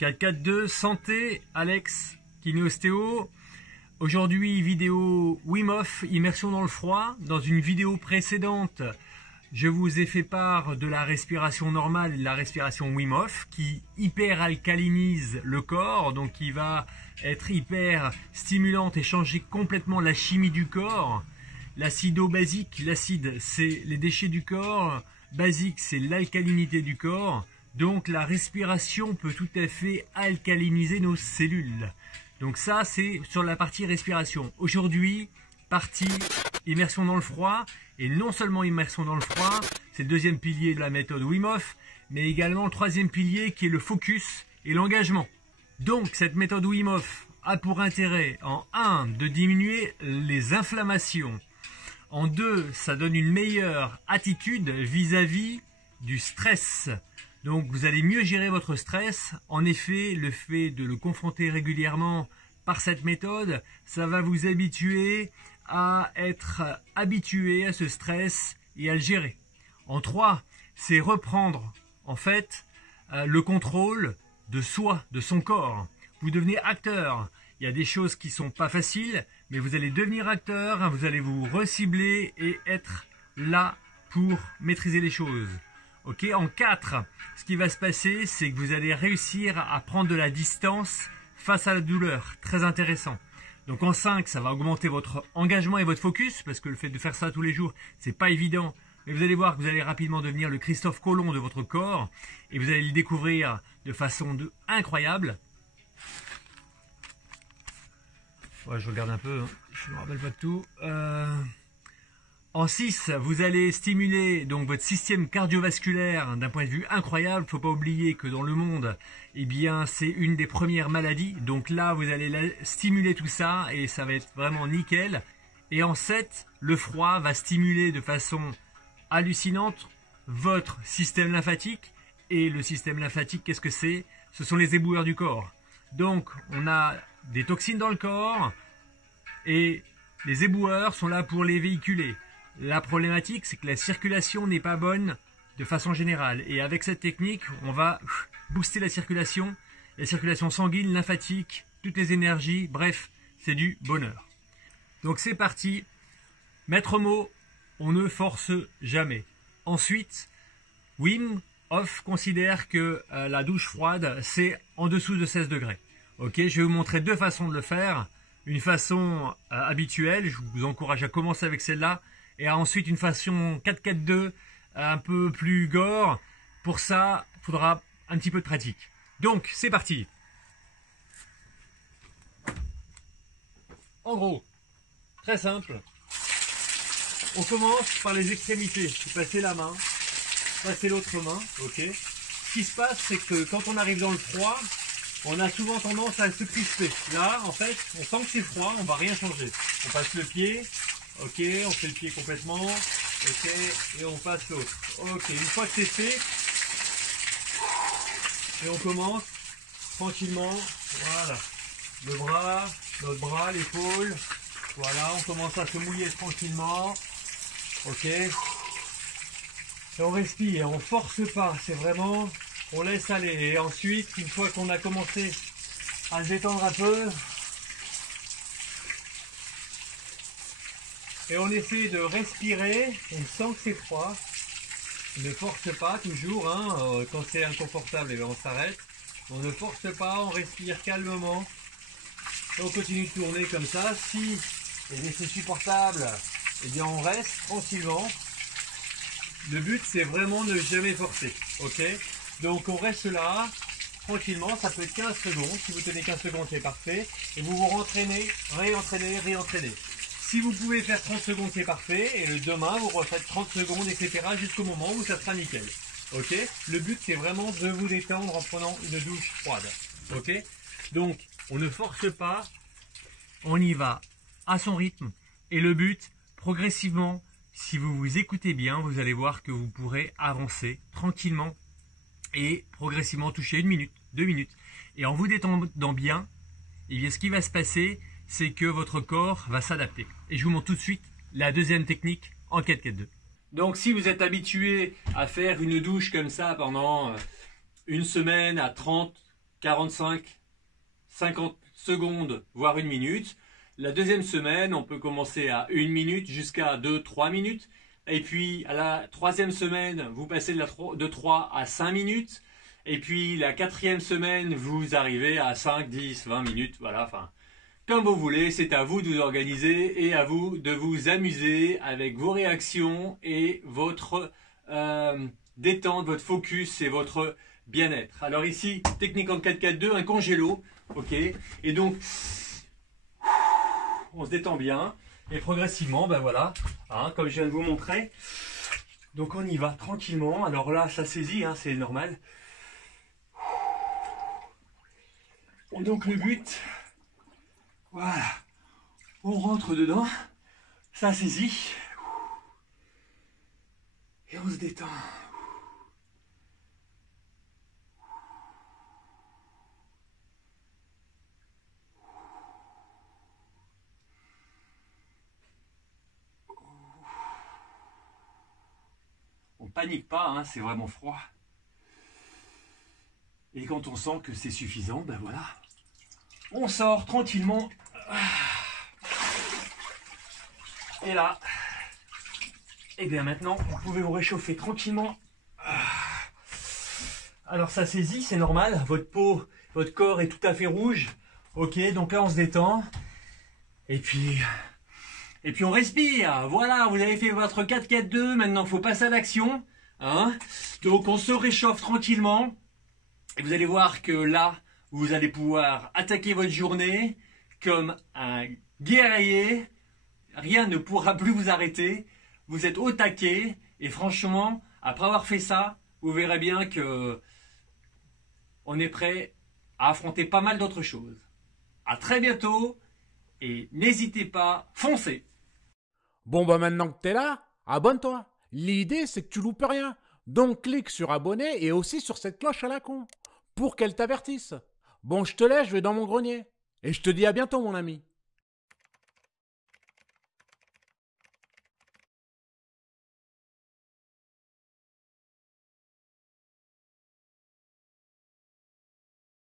442, santé, Alex, kiné-ostéo. Aujourd'hui, vidéo Wim Hof, immersion dans le froid. Dans une vidéo précédente, je vous ai fait part de la respiration normale et de la respiration Wim Hof qui hyper alcalinise le corps, donc qui va être hyper stimulante et changer complètement la chimie du corps. L'acido basique, l'acide c'est les déchets du corps, basique c'est l'alcalinité du corps. Donc la respiration peut tout à fait alcaliniser nos cellules. Donc ça c'est sur la partie respiration. Aujourd'hui, partie immersion dans le froid. Et non seulement immersion dans le froid, c'est le deuxième pilier de la méthode Wim Hof, mais également le troisième pilier qui est le focus et l'engagement. Donc cette méthode Wim Hof a pour intérêt en 1 de diminuer les inflammations. En 2, ça donne une meilleure attitude vis-à-vis du stress. Donc vous allez mieux gérer votre stress. En effet, le fait de le confronter régulièrement par cette méthode, ça va vous habituer à être habitué à ce stress et à le gérer. En 3, c'est reprendre en fait le contrôle de soi, de son corps. Vous devenez acteur. Il y a des choses qui sont pas faciles, mais vous allez devenir acteur, vous allez vous recibler et être là pour maîtriser les choses. Ok, en 4, ce qui va se passer, c'est que vous allez réussir à prendre de la distance face à la douleur. Très intéressant. Donc en 5, ça va augmenter votre engagement et votre focus, parce que le fait de faire ça tous les jours, c'est pas évident. Mais vous allez voir que vous allez rapidement devenir le Christophe Colomb de votre corps, et vous allez le découvrir de façon incroyable. Ouais, je regarde un peu, hein. Je ne me rappelle pas de tout. En 6, vous allez stimuler donc votre système cardiovasculaire d'un point de vue incroyable. Il ne faut pas oublier que dans le monde, eh bien, c'est une des premières maladies. Donc là, vous allez stimuler tout ça et ça va être vraiment nickel. Et en 7, le froid va stimuler de façon hallucinante votre système lymphatique. Et le système lymphatique, qu'est-ce que c'est? Ce sont les éboueurs du corps. Donc, on a des toxines dans le corps et les éboueurs sont là pour les véhiculer. La problématique, c'est que la circulation n'est pas bonne de façon générale. Et avec cette technique, on va booster la circulation sanguine, lymphatique, toutes les énergies. Bref, c'est du bonheur. Donc c'est parti. Maître mot, on ne force jamais. Ensuite, Wim Hof considère que la douche froide, c'est en dessous de 16 degrés. Ok, je vais vous montrer deux façons de le faire. Une façon habituelle, je vous encourage à commencer avec celle-là. Et ensuite une façon 4-4-2, un peu plus gore. Pour ça, il faudra un petit peu de pratique. Donc, c'est parti. En gros, très simple. On commence par les extrémités. Vous passez la main, passez l'autre main, ok. Ce qui se passe, c'est que quand on arrive dans le froid, on a souvent tendance à se crisper. Là, en fait, on sent que c'est froid, on va rien changer. On passe le pied. Ok, on fait le pied complètement. Ok, et on passe l'autre. Ok, une fois que c'est fait, et on commence tranquillement. Voilà, le bras, notre bras, l'épaule. Voilà, on commence à se mouiller tranquillement. Ok, et on respire, on force pas. C'est vraiment, on laisse aller. Et ensuite, une fois qu'on a commencé à se détendre un peu, et on essaie de respirer, on sent que c'est froid, on ne force pas toujours, hein, quand c'est inconfortable, on s'arrête, on ne force pas, on respire calmement, et on continue de tourner comme ça. Si c'est supportable, eh bien on reste tranquillement. Le but c'est vraiment de ne jamais forcer, ok? Donc on reste là, tranquillement, ça peut être 15 secondes, si vous tenez 15 secondes c'est parfait, et vous vous rentraînez, réentraînez. Si vous pouvez faire 30 secondes, c'est parfait. Et le demain, vous refaites 30 secondes, etc. jusqu'au moment où ça sera nickel. Ok? Le but, c'est vraiment de vous détendre en prenant une douche froide. Ok? Donc, on ne force pas. On y va à son rythme. Et le but, progressivement, si vous vous écoutez bien, vous allez voir que vous pourrez avancer tranquillement et progressivement toucher 1 minute, 2 minutes. Et en vous détendant bien, eh bien, ce qui va se passer, c'est que votre corps va s'adapter. Et je vous montre tout de suite la deuxième technique en 4-4-2. Donc si vous êtes habitué à faire une douche comme ça pendant une semaine à 30 45, 50 secondes, voire 1 minute. La deuxième semaine, on peut commencer à 1 minute jusqu'à 2-3 minutes. Et puis, à la troisième semaine, vous passez de 3 à 5 minutes. Et puis, la quatrième semaine, vous arrivez à 5, 10, 20 minutes. Voilà, enfin, comme vous voulez, c'est à vous de vous organiser et à vous de vous amuser avec vos réactions et votre détente, votre focus et votre bien-être. Alors ici, technique en 4-4-2, un congélo. Ok. Et donc, on se détend bien. Et progressivement, ben voilà, hein, comme je viens de vous montrer. Donc on y va tranquillement. Alors là, ça saisit, hein, c'est normal. Et donc le but, voilà, on rentre dedans, ça saisit. Et on se détend. On panique pas, hein, c'est vraiment froid. Et quand on sent que c'est suffisant, ben voilà, on sort tranquillement. Et là, et bien maintenant, vous pouvez vous réchauffer tranquillement. Alors ça saisit, c'est normal, votre peau, votre corps est tout à fait rouge. Ok, donc là on se détend. Et puis on respire. Voilà, vous avez fait votre 4-4-2. Maintenant, il faut passer à l'action. Hein, donc, on se réchauffe tranquillement. Et vous allez voir que là, vous allez pouvoir attaquer votre journée comme un guerrier. Rien ne pourra plus vous arrêter. Vous êtes au taquet. Et franchement, après avoir fait ça, vous verrez bien que on est prêt à affronter pas mal d'autres choses. À très bientôt. Et n'hésitez pas, foncez! Bon bah maintenant que t'es là, abonne-toi. L'idée c'est que tu loupes rien. Donc clique sur abonner et aussi sur cette cloche à la con pour qu'elle t'avertisse. Bon je te laisse, je vais dans mon grenier. Et je te dis à bientôt mon ami.